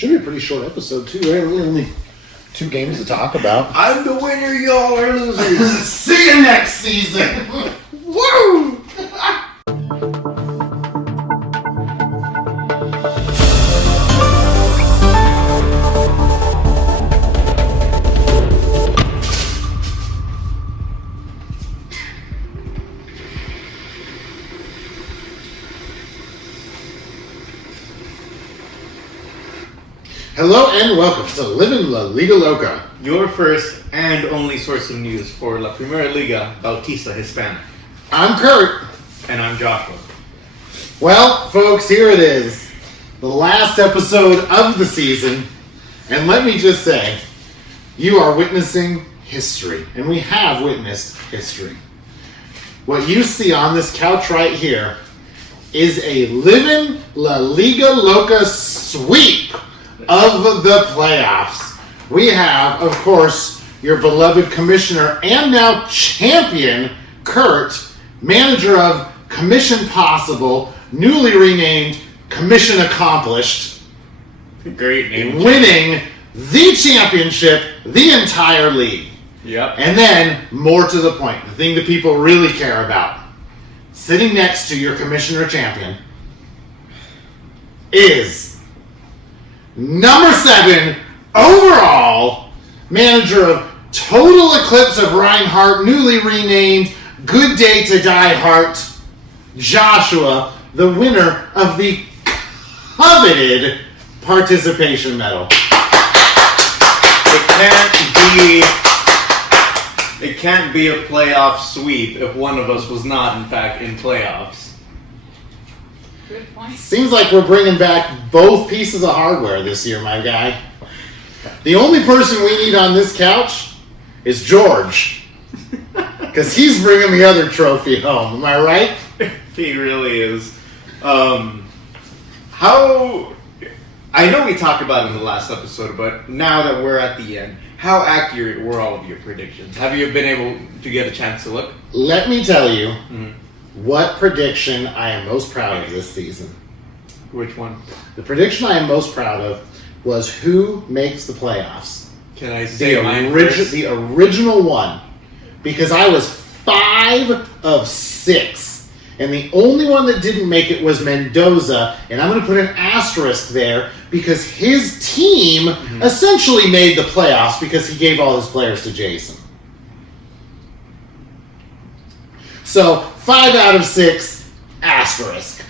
Should be a pretty short episode, too, right? Really only 2 games to talk about. I'm the winner, y'all are losers. See you next season! Woo! Hello and welcome to Livin, Liga, Loca. Your first and only source of news for La Primera Liga Bautista Hispana. I'm Kurt. And I'm Joshua. Well, folks, here it is. The last episode of the season. And let me just say, you are witnessing history. And we have witnessed history. What you see on this couch right here is a Livin La Liga Loca sweep of the playoffs. We have, of course, your beloved commissioner and now champion, Kurt, manager of Commission Possible, newly renamed Commission Accomplished. Great name. Winning the championship, the entire league. Yep. And then, more to the point, the thing that people really care about, sitting next to your commissioner champion is number 7 overall, manager of Total Eclipse of Reinhardt, newly renamed Good Day to Die Hart, Joshua, the winner of the coveted participation medal. It can't be a playoff sweep if one of us was not, in fact, in playoffs. Good point. Seems like we're bringing back both pieces of hardware this year, my guy. The only person we need on this couch is George. Because he's bringing the other trophy home. Am I right? He really is. I know we talked about it in the last episode, but now that we're at the end, how accurate were all of your predictions? Have you been able to get a chance to look? Let me tell you what prediction I am most proud of this season. Which one? The prediction I am most proud of was who makes the playoffs. Can I say mine first? The original one. Because I was 5 of 6. And the only one that didn't make it was Mendoza. And I'm going to put an asterisk there because his team essentially made the playoffs because he gave all his players to Jason. So, 5 out of 6, asterisk.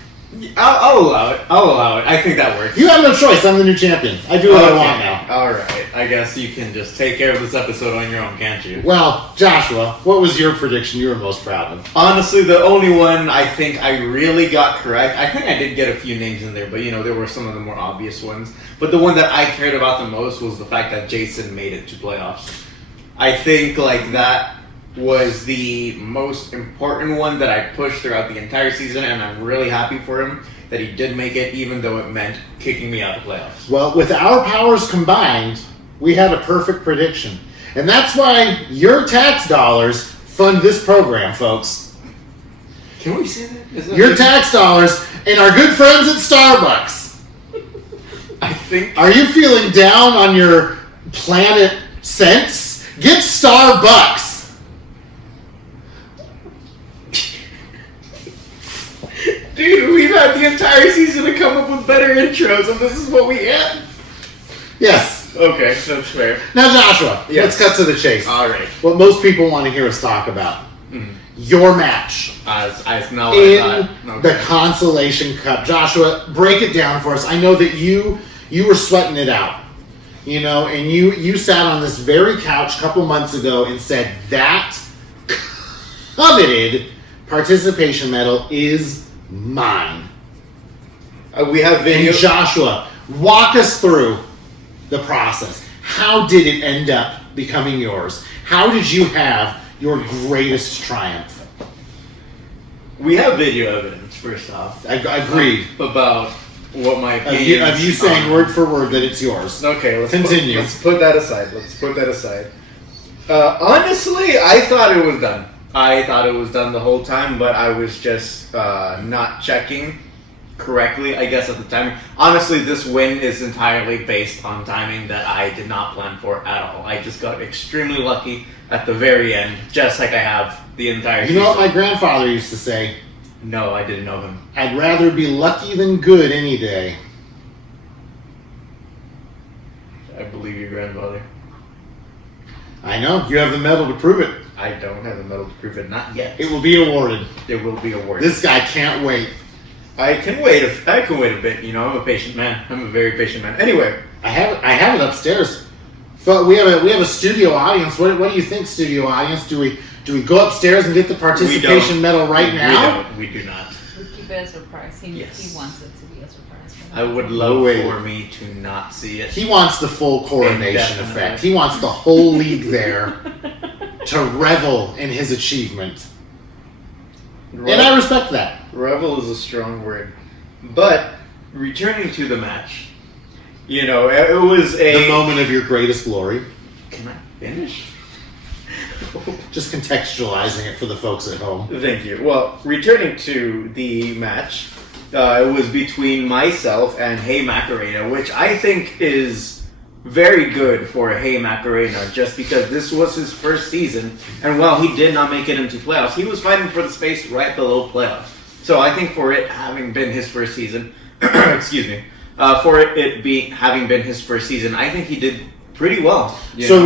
I'll allow it. I think that works. You have no choice. I'm the new champion. I do what I want now. Alright. I guess you can just take care of this episode on your own, can't you? Well, Joshua, what was your prediction you were most proud of? Honestly, the only one I think I really got correct, I think I did get a few names in there, but there were some of the more obvious ones. But the one that I cared about the most was the fact that Jason made it to playoffs. I think that was the most important one that I pushed throughout the entire season, and I'm really happy for him that he did make it, even though it meant kicking me out of the playoffs. Well, with our powers combined, we had a perfect prediction. And that's why your tax dollars fund this program, folks. Can we say that? Is that your tax dollars and our good friends at Starbucks. I think... Are you feeling down on your planet cents? Get Starbucks. Dude, we've had the entire season to come up with better intros, and this is what we had? Yes. Okay, that's fair. Now, Joshua, let's cut to the chase. All right. What most people want to hear us talk about. Your match. I know in the Consolation Cup. Joshua, break it down for us. I know that you were sweating it out. And you sat on this very couch a couple months ago and said that coveted participation medal is mine. We have video. And Joshua, walk us through the process. How did it end up becoming yours? How did you have your greatest triumph? We have video evidence, first off. Agreed. About what my opinion of you saying word for word that it's yours. Okay, let's continue. Let's put that aside. Honestly, I thought it was done. I thought it was done the whole time, but I was just not checking correctly, I guess, at the time. Honestly, this win is entirely based on timing that I did not plan for at all. I just got extremely lucky at the very end, just like I have the entire season. You know what my grandfather used to say? No, I didn't know him. I'd rather be lucky than good any day. I believe your grandfather. I know. You have the medal to prove it. I don't have the medal to prove it. Not yet. It will be awarded. It will be awarded. This guy can't wait. I can wait a bit. You know, I'm a patient man. I'm a very patient man. Anyway, I have it upstairs. So we have a studio audience. What do you think, studio audience? Do we go upstairs and get the participation medal right now? We do not. We keep it a surprise. He Yes. wants it to be a surprise. I would love for me to not see it. He wants the full coronation Indefinitely. effect. He wants the whole league there to revel in his achievement. And I respect that. Revel is a strong word. But, returning to the match, you know, it was The moment of your greatest glory. Can I finish? Just contextualizing it for the folks at home. Thank you. Well, returning to the match, it was between myself and Hey Macarena, which I think is very good for Hey Macarena, just because this was his first season, and while he did not make it into playoffs, he was fighting for the space right below playoffs. So I think for it having been his first season, excuse me, having been his first season, I think he did pretty well. So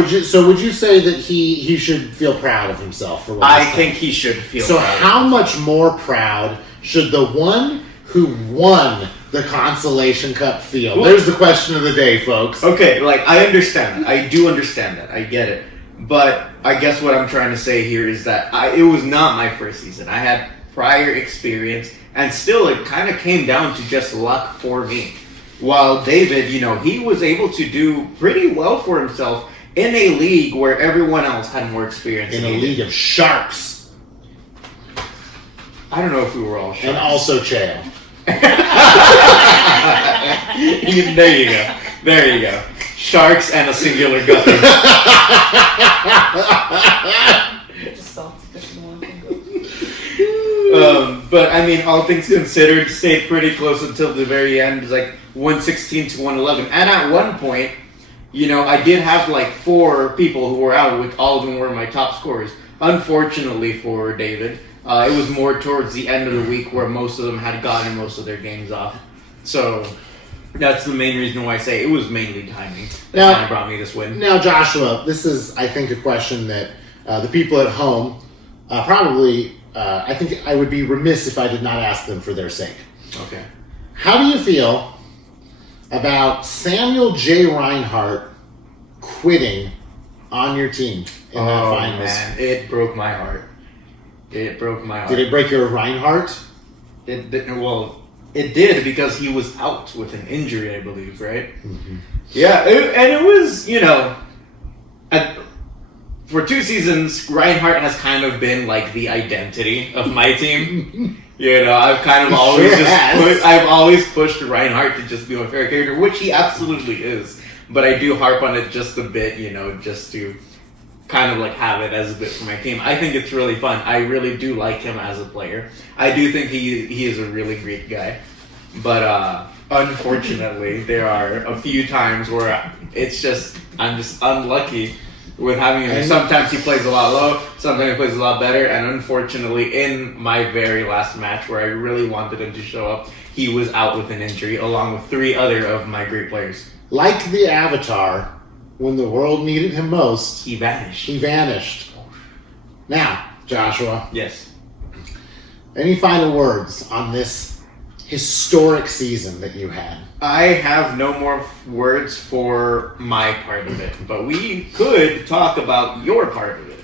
would you say that he should feel proud of himself for what I he's done? think he should feel So proud. how much more proud should the one who won the Consolation Cup feel? There's the question of the day, folks. Okay, like, I understand that. I do understand that. I get it. But I guess what I'm trying to say here is that it was not my first season. I had prior experience, and still it kind of came down to just luck for me. While David, you know, he was able to do pretty well for himself in a league where everyone else had more experience. In than a he league did. of sharks. I don't know if we were all sharks. And also Chael. There you go. There you go. Sharks and a singular guppy. Just salt because no one can go. But I mean, all things considered, stayed pretty close until the very end. It was like 116 to 111. And at one point, you know, I did have like 4 people who were out, which all of them were my top scorers. Unfortunately for David, it was more towards the end of the week where most of them had gotten most of their games off. So that's the main reason why I say it was mainly timing that kind of brought me this win. Now, Joshua, this is, I think, a question that the people at home probably, I think I would be remiss if I did not ask them for their sake. Okay. How do you feel about Samuel J. Reinhart quitting on your team in that finals? Man, it broke my heart. It broke my heart. Did it break your Reinhart? It did because he was out with an injury, I believe, right? Mm-hmm. Yeah, and it was, you know, for 2 seasons, Reinhardt has kind of been like the identity of my team. You know, I've kind of always I've always pushed Reinhardt to just be my favorite character, which he absolutely is. But I do harp on it just a bit, you know, just to kind of like have it as a bit for my team. I think it's really fun. I really do like him as a player. I do think he is a really great guy. But unfortunately, there are a few times where I'm just unlucky with having him. Sometimes he plays a lot low, sometimes he plays a lot better, and unfortunately, in my very last match where I really wanted him to show up, he was out with an injury along with 3 other of my great players. Like the Avatar, when the world needed him most, He vanished. he vanished. Now, Joshua, Yes. any final words on this historic season that you had? I have no more words for my part of it, but we could talk about your part of it.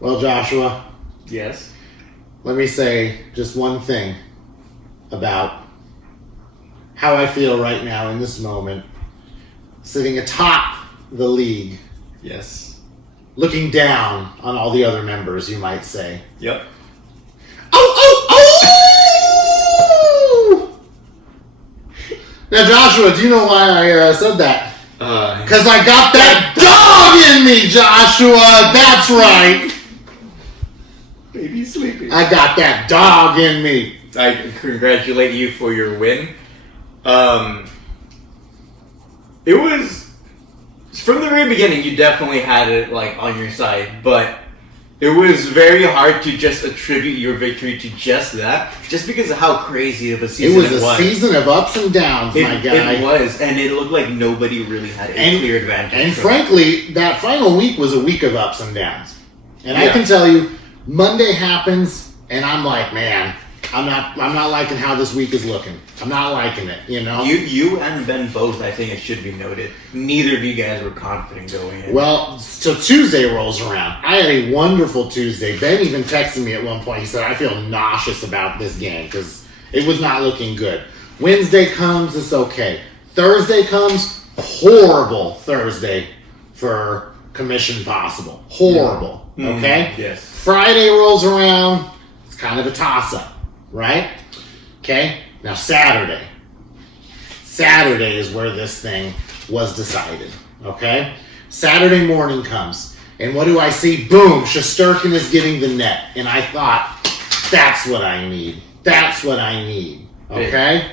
Well, Joshua, Yes. let me say just one thing about how I feel right now in this moment, sitting atop the league, Yes. looking down on all the other members, you might say. Yep. Oh! Now, Joshua, do you know why I said that? Because I got that dog in me, Joshua! That's right! Baby sleeping. I got that dog in me. I congratulate you for your win. It was from the very beginning. You definitely had it like on your side, but it was very hard to just attribute your victory to just that, just because of how crazy of a season it was. It was a season of ups and downs, my guy. It was, and it looked like nobody really had a clear advantage. And frankly, that final week was a week of ups and downs. And I can tell you, Monday happens, and I'm like, man, I'm not liking how this week is looking. I'm not liking it, you know? You and Ben both, I think it should be noted, neither of you guys were confident going in. Well, so Tuesday rolls around. I had a wonderful Tuesday. Ben even texted me at one point. He said, I feel nauseous about this game because it was not looking good. Wednesday comes, it's okay. Thursday comes, horrible Thursday for Commission Possible. Horrible, okay? Yes. Friday rolls around, it's kind of a toss-up, right? Okay? Now Saturday. Saturday is where this thing was decided, okay? Saturday morning comes, and what do I see? Boom, Shesterkin is getting the net. And I thought, that's what I need. That's what I need, okay?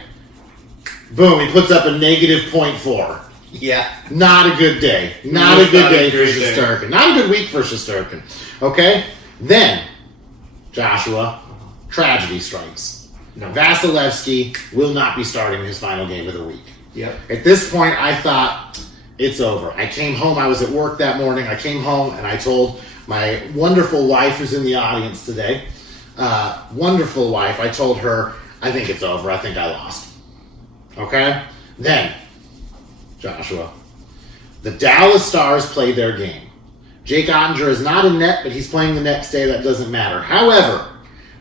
Boom, he puts up a negative 0.4. Yeah. Not a good day. Not a good day for Shesterkin. Not a good week for Shesterkin, okay? Then, Joshua, tragedy strikes. No. Vasilevsky will not be starting his final game of the week. Yep. At this point, I thought, it's over. I came home. I was at work that morning. I came home and I told my wonderful wife, who's in the audience today, wonderful wife, I told her, I think it's over. I think I lost. Okay? Then, Joshua, the Dallas Stars played their game. Jake Ottinger is not in net, but he's playing the next day. That doesn't matter. However,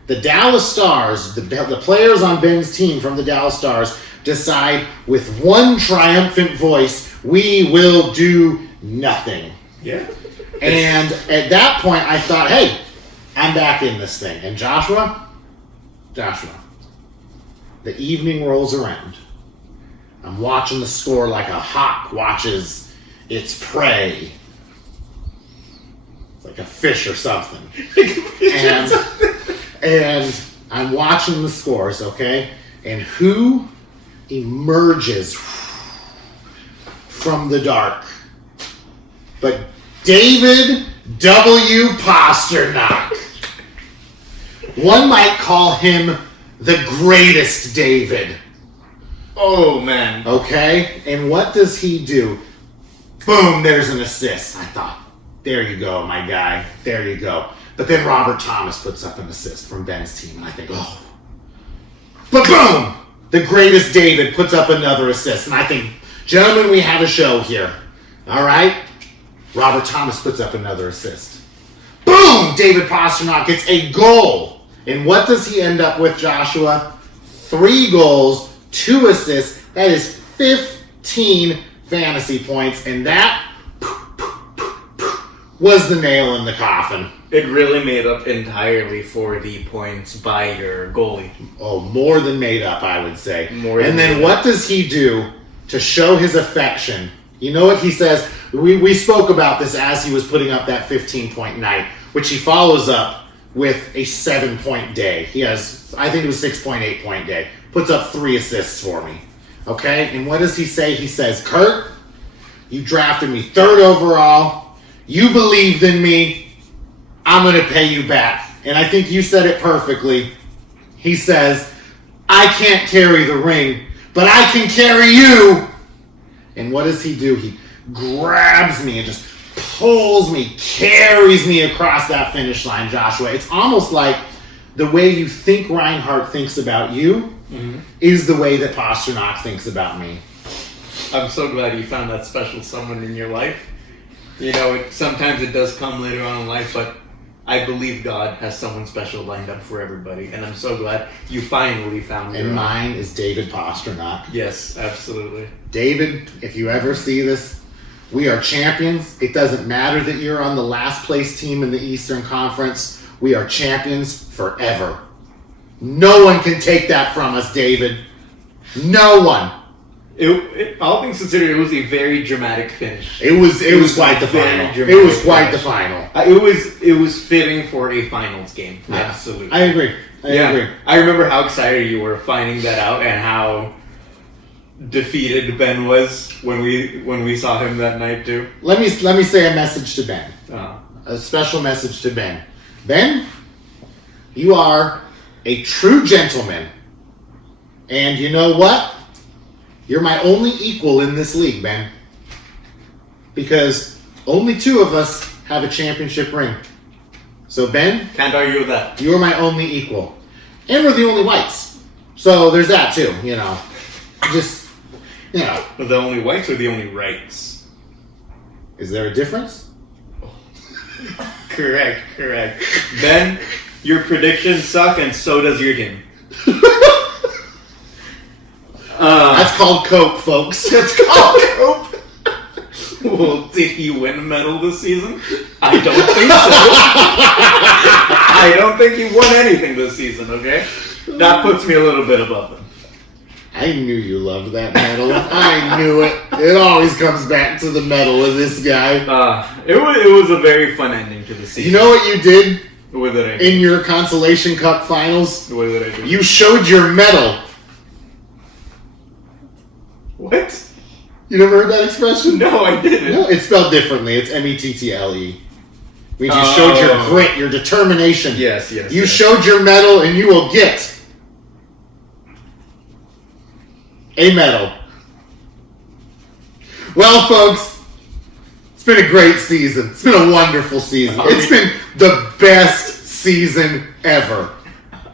the Dallas Stars, the players on Ben's team from the Dallas Stars, decide with one triumphant voice, we will do nothing. Yeah. And at that point, I thought, hey, I'm back in this thing. And Joshua, the evening rolls around. I'm watching the score like a hawk watches its prey. It's like a fish or something. And I'm watching the scores, okay? And who emerges from the dark but David W. Pasternak? One might call him the greatest David. Oh, man. Okay? And what does he do? Boom, there's an assist. I thought, there you go, my guy. There you go. But then Robert Thomas puts up an assist from Ben's team, and I think, oh. But boom! The greatest David puts up another assist, and I think, gentlemen, we have a show here. All right? Robert Thomas puts up another assist. Boom! David Pasternak gets a goal. And what does he end up with, Joshua? 3 goals, 2 assists. That is 15 fantasy points, and that was the nail in the coffin. It really made up entirely for the points by your goalie. Oh, more than made up, I would say. And then what does he do to show his affection? You know what he says? We spoke about this as he was putting up that 15-point night, which he follows up with a 7-point day. He has, I think it was 6.8 point day. Puts up 3 assists for me. Okay? And what does he say? He says, Kurt, you drafted me 3rd overall. You believed in me. I'm going to pay you back. And I think you said it perfectly. He says, I can't carry the ring, but I can carry you. And what does he do? He grabs me and just pulls me, carries me across that finish line, Joshua. It's almost like the way you think Reinhardt thinks about you is the way that Pasternak thinks about me. I'm so glad you found that special someone in your life. You know, sometimes it does come later on in life, but I believe God has someone special lined up for everybody, and I'm so glad you finally found And mine is David Pasternak. Yes, absolutely. David, if you ever see this, we are champions. It doesn't matter that you're on the last place team in the Eastern Conference. We are champions forever. No one can take that from us, David. No one. All things considered, it was a very dramatic finish. It was quite the final. It was quite the final. It was fitting for a finals game. Yeah, absolutely. I agree. I agree. I remember how excited you were finding that out and how defeated Ben was when we saw him that night too. Let me say a message to Ben. Oh. A special message to Ben. Ben, you are a true gentleman. And you know what? You're my only equal in this league, Ben. Because only 2 of us have a championship ring. So, Ben, Can't argue with that. you are my only equal. And we're the only whites. So, there's that too, you know. Just, you know. The only whites or the only rights? Is there a difference? Correct. Ben, your predictions suck and so does your game. That's called Coke, folks. It's called Cope. Well, did he win a medal this season? I don't think so. I don't think he won anything this season, okay? That puts me a little bit above him. I knew you loved that medal. I knew it. It always comes back to the medal with this guy. It was a very fun ending to the season. You know what you did What did I do? in your Consolation Cup finals? What did I do? You showed your medal. What? You never heard that expression? No, I didn't. No, it's spelled differently. It's Mettle. Means you showed your grit, your determination. Yes. You showed your medal, and you will get a medal. Well, folks, it's been a great season. It's been a wonderful season. It's been the best season ever.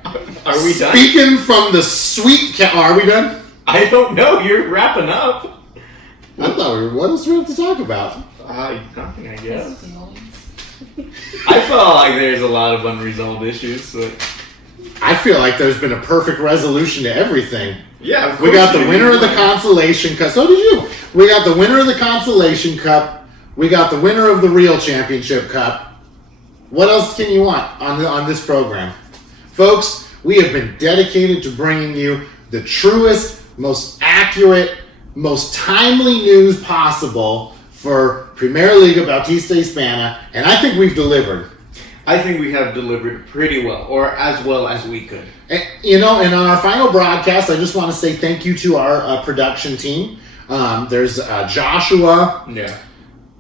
Are we done? Speaking from the sweet... Are we done? I don't know. You're wrapping up. I thought what else do we have to talk about? Nothing, I guess. I felt like there's a lot of unresolved issues. So. I feel like there's been a perfect resolution to everything. Yeah, of We course got the you winner of the did. Consolation Cup. So did you. We got the winner of the Consolation Cup. We got the winner of the Real Championship Cup. What else can you want on this program? Folks, we have been dedicated to bringing you the truest, most accurate, most timely news possible for Primera Liga Bautista Hispana, and I think we've delivered. I think we have delivered pretty well, or as well as we could. And, you know, and on our final broadcast, I just want to say thank you to our production team. There's Joshua, Yeah.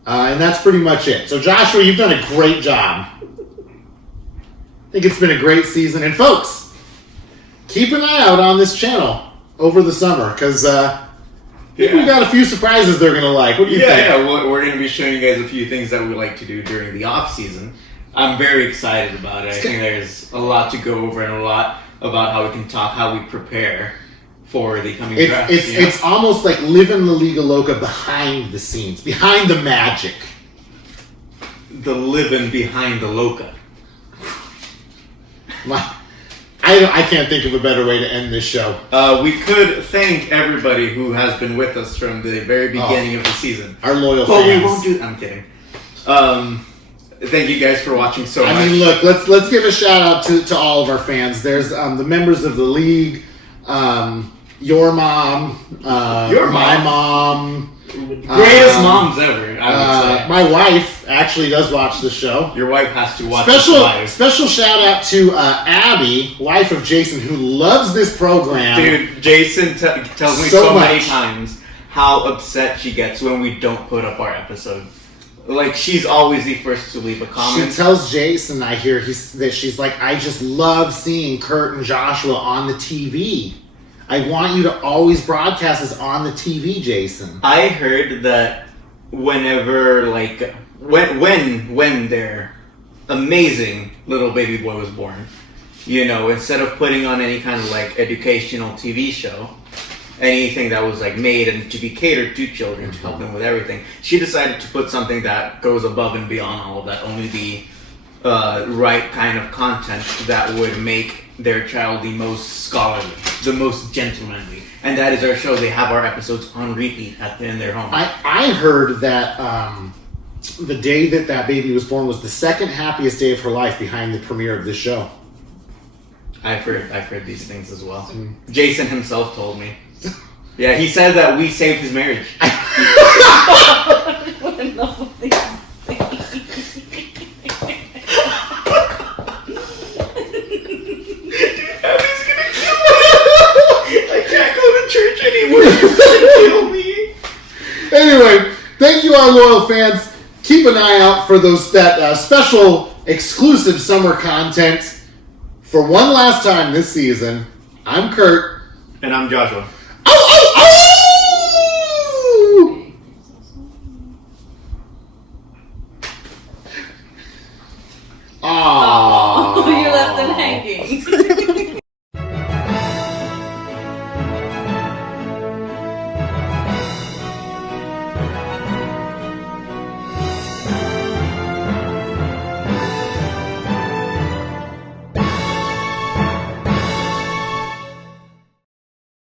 and that's pretty much it. So Joshua, you've done a great job. I think it's been a great season. And folks, keep an eye out on this channel over the summer, because I think we got a few surprises they're going to like. What do you think? Yeah, we're going to be showing you guys a few things that we like to do during the off season. I'm very excited about it. I think there's a lot to go over and a lot about how we can talk, how we prepare for the coming draft. It's almost like living La Liga Loca behind the scenes, behind the magic. The living behind the Loca. I can't think of a better way to end this show. We could thank everybody who has been with us from the very beginning of the season. Our loyal But fans. we won't do. I'm kidding. Thank you guys for watching so much. I mean, look, let's give a shout out to all of our fans. There's the members of the league, your mom, my mom. Greatest moms ever, I would say. My wife actually does watch the show. Your wife has to watch this live. Special shout out to Abby, wife of Jason, who loves this program. Dude, Jason tells me So so many much. times how upset she gets when we don't put up our episode. Like, she's always the first to leave a She comment. tells Jason, I hear that she's like, I just love seeing Kurt and Joshua on the TV. I want you to always broadcast us on the TV, Jason. I heard that whenever, like, when their amazing little baby boy was born, you know, instead of putting on any kind of, like, educational TV show, anything that was, like, made and to be catered to children to help them with everything, she decided to put something that goes above and beyond all of that, only the right kind of content that would make their child the most scholarly, the most gentlemanly. And that is our show. They have our episodes on repeat in their home. I heard that the day that baby was born was the second happiest day of her life behind the premiere of this show. I've heard these things as well. Jason himself told me. Yeah, he said that we saved his marriage. Enough of these things. Dude, our loyal fans, keep an eye out for that special exclusive summer content. For one last time this season, I'm Kurt. And I'm Joshua. Oh, oh, oh! Aww. Oh, you left them hanging.